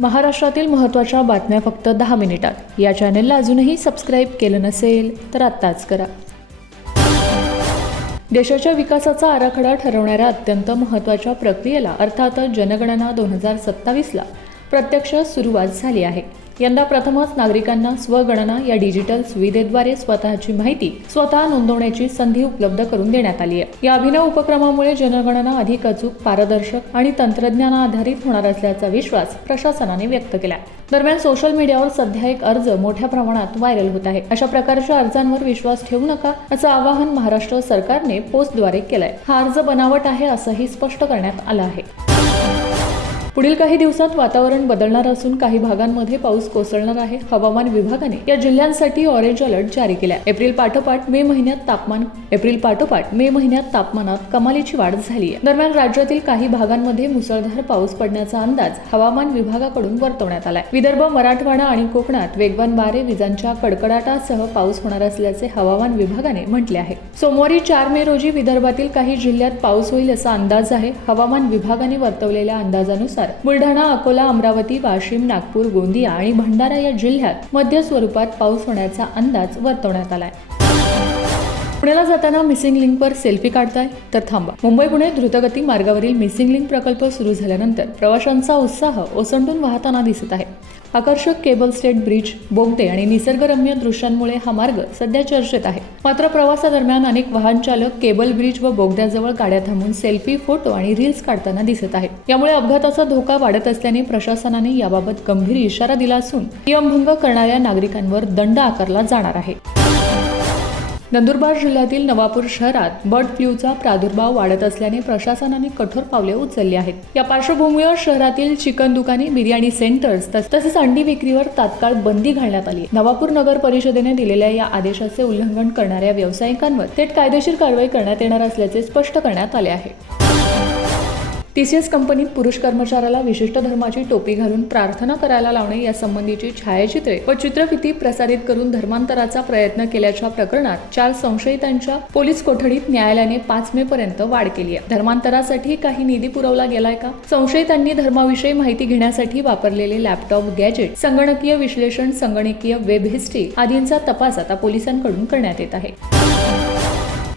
महाराष्ट्रातील महत्त्वाच्या बातम्या फक्त 10 मिनिटात. या चॅनेलला अजूनही सबस्क्राईब केलं नसेल तर आत्ताच करा. देशाच्या विकासाचा आराखडा ठरवणाऱ्या अत्यंत महत्त्वाच्या प्रक्रियेला अर्थातच जनगणना 2027ला प्रत्यक्ष सुरुवात झाली आहे. यंदा प्रथमच नागरिकांना स्वगणना या डिजिटल सुविधेद्वारे स्वतःची माहिती स्वतः नोंदवण्याची संधी उपलब्ध करून देण्यात आली आहे. या अभिनव उपक्रमामुळे जनगणना अधिक अचूक, पारदर्शक आणि तंत्रज्ञानाधारित होणार असल्याचा विश्वास प्रशासनाने व्यक्त केला. दरम्यान सोशल मीडियावर सध्या एक अर्ज मोठ्या प्रमाणात व्हायरल होत आहे. अशा प्रकारच्या अर्जांवर विश्वास ठेवू नका असं आवाहन महाराष्ट्र सरकारने पोस्टद्वारे केलंय. हा अर्ज बनावट आहे असंही स्पष्ट करण्यात आलं आहे. पुढील काही दिवसात वातावरण बदलणार असून काही भागांमध्ये पाऊस कोसळणार आहे. हवामान विभागाने या जिल्ह्यांसाठी ऑरेंज अलर्ट जारी केला. एप्रिल पाठोपाठ मे महिन्यात तापमानात कमालीची वाढ झाली आहे. दरम्यान राज्यातील काही भागांमध्ये मुसळधार पाऊस पडण्याचा अंदाज हवामान विभागाकडून वर्तवण्यात आलाय. विदर्भ, मराठवाडा आणि कोकणात वेगवान वारे, विजांच्या कडकडाटासह पाऊस होणार असल्याचे हवामान विभागाने म्हटले आहे. सोमवारी 4 मे रोजी विदर्भातील काही जिल्ह्यात पाऊस होईल असा अंदाज आहे. हवामान विभागाने वर्तवलेल्या अंदाजानुसार बुलढाणा, अकोला, अमरावती, वाशिम, नागपूर, गोंदिया आणि भंडारा या जिल्ह्यात मध्य स्वरूपात पाऊस होण्याचा अंदाज वर्तवण्यात आलाय. पुण्याला जाताना मिसिंग लिंकवर सेल्फी काढताय तर थांबा. मुंबई-पुणे द्रुतगती मार्गावरील मिसिंग लिंक प्रकल्प सुरू झाल्यानंतर प्रवाशांचा उत्साह ओसंडून वाहताना दिसत आहे. आकर्षक केबल स्टेट ब्रिज, बोगदे आणि निसर्गरम्य दृश्यांमुळे हा मार्ग सध्या चर्चेत आहे. मात्र प्रवासादरम्यान अनेक वाहन चालक केबल ब्रिज व बोगद्याजवळ गाड्या थांबून सेल्फी, फोटो आणि रील्स काढताना दिसत आहेत. यामुळे अपघाताचा धोका वाढत असल्याने प्रशासनाने याबाबत गंभीर इशारा दिला असून नियमभंग करणाऱ्या नागरिकांवर दंड आकारला जाणार आहे. नंदुरबार जिल्ह्यातील नवापूर शहरात बर्ड फ्लूचा प्रादुर्भाव वाढत असल्याने प्रशासनाने कठोर पावले उचलली आहेत. या पार्श्वभूमीवर शहरातील चिकन दुकाने, बिर्याणी सेंटर्स तसेच अंडी विक्रीवर तात्काळ बंदी घालण्यात आली. नवापूर नगर परिषदेने दिलेल्या या आदेशाचे उल्लंघन करणाऱ्या व्यावसायिकांवर थेट कायदेशीर कारवाई करण्यात येणार असल्याचे स्पष्ट करण्यात आले आहे. TCS कंपनीत पुरुष कर्मचाऱ्याला विशिष्ट धर्माची टोपी घालून प्रार्थना करायला लावणे यासंबंधीची छायाचित्रे व चित्रफिती प्रसारित करून धर्मांतराचा प्रयत्न केल्याच्या प्रकरणात 4 संशयितांच्या पोलीस कोठडीत न्यायालयाने 5 मे पर्यंत वाढ केली आहे. धर्मांतरासाठी काही निधी पुरवला गेलाय का? संशयितांनी धर्माविषयी माहिती घेण्यासाठी वापरलेले लॅपटॉप, गॅजेट, संगणकीय विश्लेषण, संगणकीय वेब हिस्ट्री आदींचा तपास आता पोलिसांकडून करण्यात येत आहे.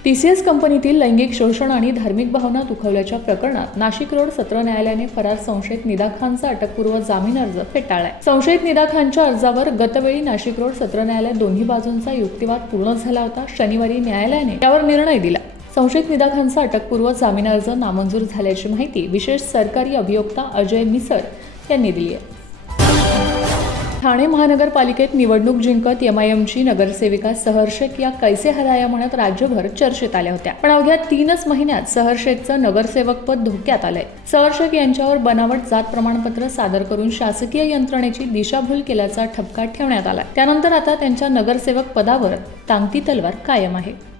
TCS कंपनीतील लैंगिक शोषण आणि धार्मिक भावना दुखावल्याच्या प्रकरणात नाशिक रोड सत्र न्यायालयाने फरार संशयित निदा खानचा अटकपूर्व जामीन अर्ज फेटाळलाय. संशयित निदा खानच्या अर्जावर गतवेळी नाशिक रोड सत्र न्यायालयात दोन्ही बाजूंचा युक्तिवाद पूर्ण झाला होता. शनिवारी न्यायालयाने यावर निर्णय दिला. संशयित निदा खानचा अटकपूर्व जामीन अर्ज नामंजूर झाल्याची माहिती विशेष सरकारी अभियोक्ता अजय मिसर यांनी दिली आहे. ठाणे महानगरपालिकेत निवडणूक जिंकत MIMची नगरसेविका सहर शेख या कैसे हराया म्हणत राज्यभर चर्चेत आल्या होत्या. पण अवघ्या 3च महिन्यात सहर शेखचं नगरसेवकपद धोक्यात आलंय. सहर शेख यांच्यावर बनावट जात प्रमाणपत्र सादर करून शासकीय यंत्रणेची दिशाभूल केल्याचा ठपका ठेवण्यात आला. त्यानंतर आता त्यांच्या नगरसेवक पदावर टांगती तलवार कायम आहे.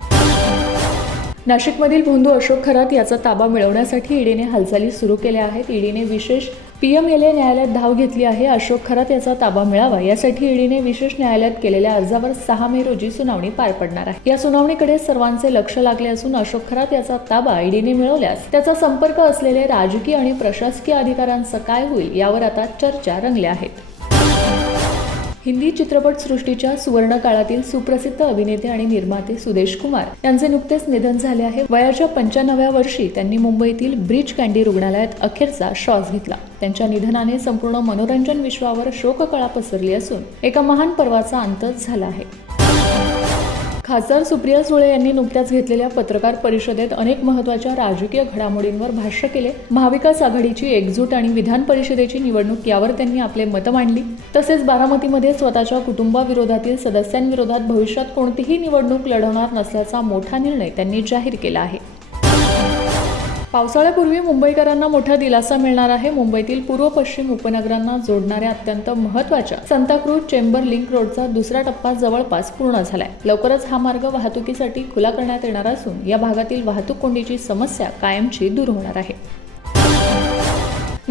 नाशिकमधील भोंदू अशोक खरात याचा ताबा मिळवण्यासाठी ईडीने हालचाली सुरू केल्या आहेत. ईडीने विशेष PMLA न्यायालयात धाव घेतली आहे. अशोक खरात याचा ताबा मिळावा यासाठी ईडीने विशेष न्यायालयात केलेल्या अर्जावर 6 मे रोजी सुनावणी पार पडणार आहे. या सुनावणीकडे सर्वांचे लक्ष लागले असून अशोक खरात याचा ताबा ईडीने मिळवल्यास त्याचा संपर्क असलेले राजकीय आणि प्रशासकीय अधिकाऱ्यांचं काय होईल यावर आता चर्चा रंगल्या आहेत. हिंदी चित्रपटसृष्टीच्या सुवर्ण काळातील सुप्रसिद्ध अभिनेते आणि निर्माते सुदेश कुमार यांचे नुकतेच निधन झाले आहे. वयाच्या 95व्या वर्षी त्यांनी मुंबईतील ब्रीच कँडी रुग्णालयात अखेरचा श्वास घेतला. त्यांच्या निधनाने संपूर्ण मनोरंजन विश्वावर शोककळा पसरली असून एका महान पर्वाचा अंत झाला आहे. खासदार सुप्रिया सुळे यांनी नुकत्याच घेतलेल्या पत्रकार परिषदेत अनेक महत्त्वाच्या राजकीय घडामोडींवर भाष्य केले. महाविकास आघाडीची एकजूट आणि विधान परिषदेची निवडणूक यावर त्यांनी आपले मत मांडली. तसेच बारामतीमध्ये स्वतःच्या कुटुंबाविरोधातील सदस्यांविरोधात भविष्यात कोणतीही निवडणूक लढवणार नसल्याचा मोठा निर्णय त्यांनी जाहीर केला आहे. पावसाळ्यापूर्वी मुंबईकरांना मोठा दिलासा मिळणार आहे. मुंबईतील पूर्व पश्चिम उपनगरांना जोडणाऱ्या अत्यंत महत्त्वाच्या सांताक्रूझ चेंबर लिंक रोडचा दुसरा टप्पा जवळपास पूर्ण झालाय. लवकरच हा मार्ग वाहतुकीसाठी खुला करण्यात येणार असून या भागातील वाहतूक कोंडीची समस्या कायमची दूर होणार आहे.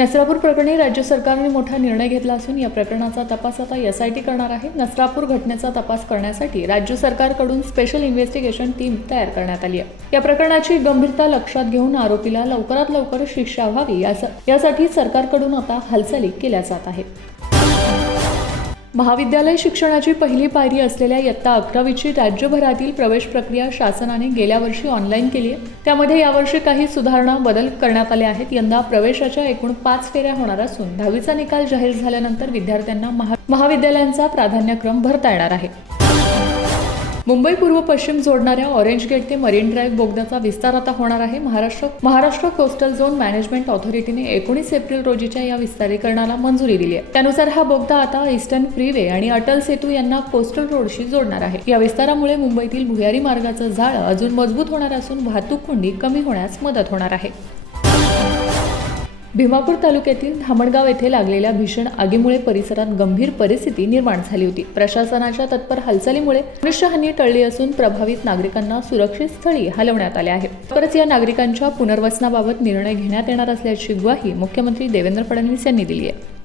नसरापूर प्रकरणी राज्य सरकारने मोठा निर्णय घेतला असून या प्रकरणाचा तपास आता SIT करणार आहे. नसरापूर घटनेचा तपास करण्यासाठी राज्य सरकारकडून स्पेशल इन्व्हेस्टिगेशन टीम तयार करण्यात आली आहे. या प्रकरणाची गंभीरता लक्षात घेऊन आरोपीला लवकरात लवकर शिक्षा व्हावी यासाठी सरकारकडून आता हालचाली केल्या जात आहेत. महाविद्यालय शिक्षणाची पहिली पायरी असलेल्या इयत्ता 11वीची राज्यभरातील प्रवेश प्रक्रिया शासनाने गेल्या वर्षी ऑनलाईन केली आहे. त्यामध्ये यावर्षी काही सुधारणा बदल करण्यात आले आहेत. यंदा प्रवेशाच्या एकूण 5 फेऱ्या होणार असून 10वीचा निकाल जाहीर झाल्यानंतर विद्यार्थ्यांना महाविद्यालयांचा प्राधान्यक्रम भरता येणार आहे. मुंबई पूर्व पश्चिम जोडणाऱ्या ऑरेंज गेट ते मरीन ड्राईव्ह बोगद्याचा विस्तार आता होणार आहे. Maharashtra coastal zone management ऑथॉरिटीने 19 April रोजीच्या या विस्तारीकरणाला मंजुरी दिली आहे. त्यानुसार हा बोगदा आता ईस्टर्न फ्रीवे आणि अटल सेतू यांना कोस्टल रोडशी जोडणार आहे. या विस्तारामुळे मुंबईतील भुयारी मार्गाचं जाळं अजून मजबूत होणार असून वाहतूक कोंडी कमी होण्यास मदत होणार आहे. भीमापूर तालुक्यातील धामणगाव येथे लागलेल्या भीषण आगीमुळे परिसरात गंभीर परिस्थिती निर्माण झाली होती. प्रशासनाच्या तत्पर हालचालीमुळे मनुष्यहानी टळली असून प्रभावित नागरिकांना सुरक्षित स्थळी हलवण्यात आले आहे. लवकरच या नागरिकांच्या पुनर्वसनाबाबत निर्णय घेण्यात येणार असल्याची ग्वाही मुख्यमंत्री देवेंद्र फडणवीस यांनी दिली आहे.